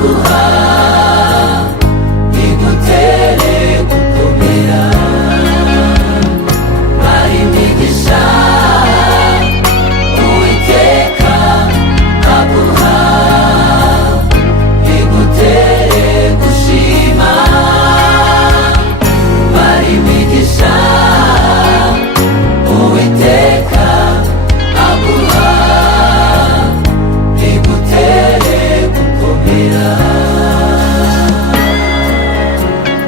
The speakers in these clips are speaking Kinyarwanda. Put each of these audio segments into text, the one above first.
aguha igutere gukomera. Hari imigisha Uwiteka aguha igutere gushima. Hari imigisha Uwiteka aguha igutere gukomera.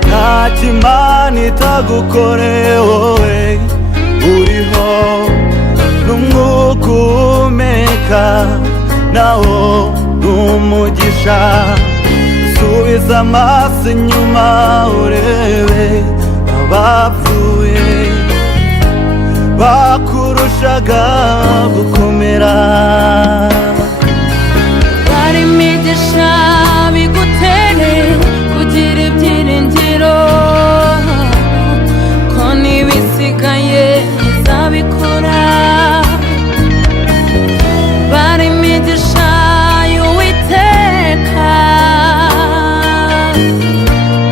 ntacyo Imana itagukoreye wowe uriho n'umwuka uhumeka nawo n'umugisha. Subiza amaso inyuma urebe abapfuye bakurushaga gukomera. Hari imigisha bigutere kugira ibyiringiro ko n'ibisigaye izabikora. Hari imigisha y'Uwiteka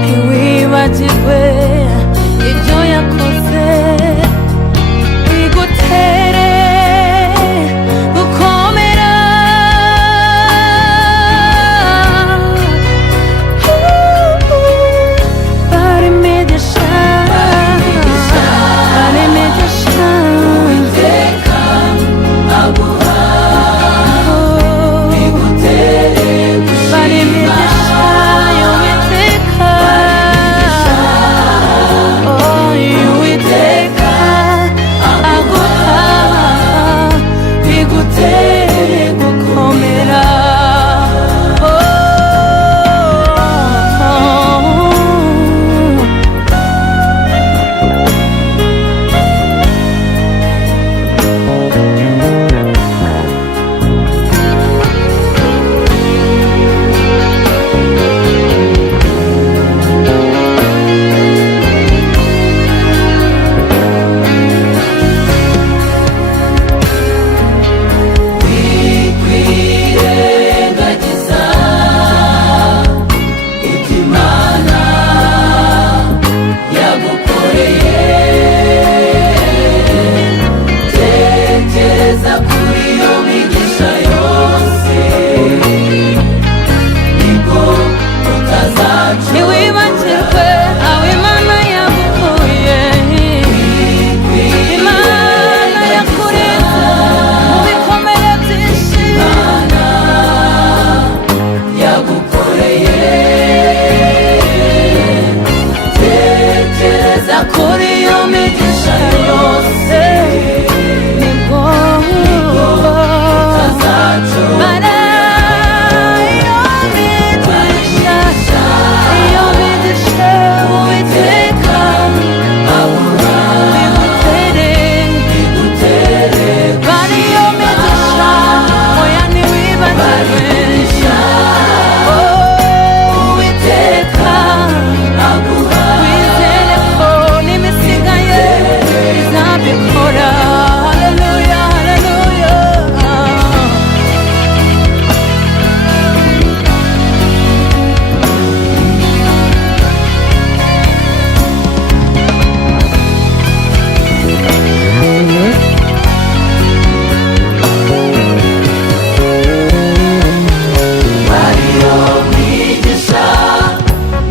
ntiwibagirwe ibyo yakoze. Bigutere gukomera. Hari imigisha Uwiteka aguha igutere gushima. hari imigisha y'Uwiteka. Oh, y'Uwiteka aguha igutere gukomera. Wikwirengagiza ibyo Imana yagukoreye. Tekereza kuri iyo migisha yose nibwo utazacogora. Ntiwibagirwe aho Imana yagukuye. Imana yakurinze mu bikomere byinshi. Imana yagukoreye. Tekereza kuri iyo migisha yose Nibwo utazacogora. iyo migisha Uwiteka aguha bigutere. igutere Bari iyo migisha oya ntiwibagirwe. Oh, Uwiteka aguha wizere ko n'ibisigaye izabikora. Haleluya, haleluya. wariyo mwigisha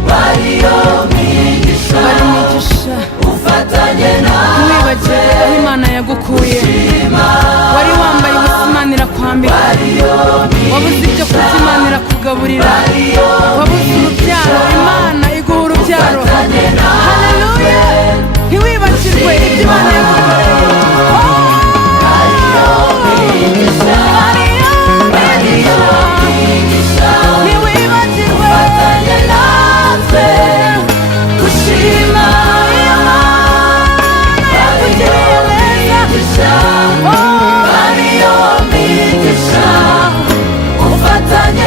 wariyo mwigisha Bari imigisha ufatanye nawe ntiwibagirwe aho Imana yagukuye. Wari wambaye ubusa Imana irakwambika. Wabuze ibyo kurya Imana irakugaburira. Wabuze urubyaro Imana iguha urubyaro. Haleluya. Ntiwibagirwe ibyo Imana yagukoreye. wariyo mwigisha Ntiwibagirwe ufatanye natwe gushima. yakugiriye neza. wariyo mwigisha ufatanye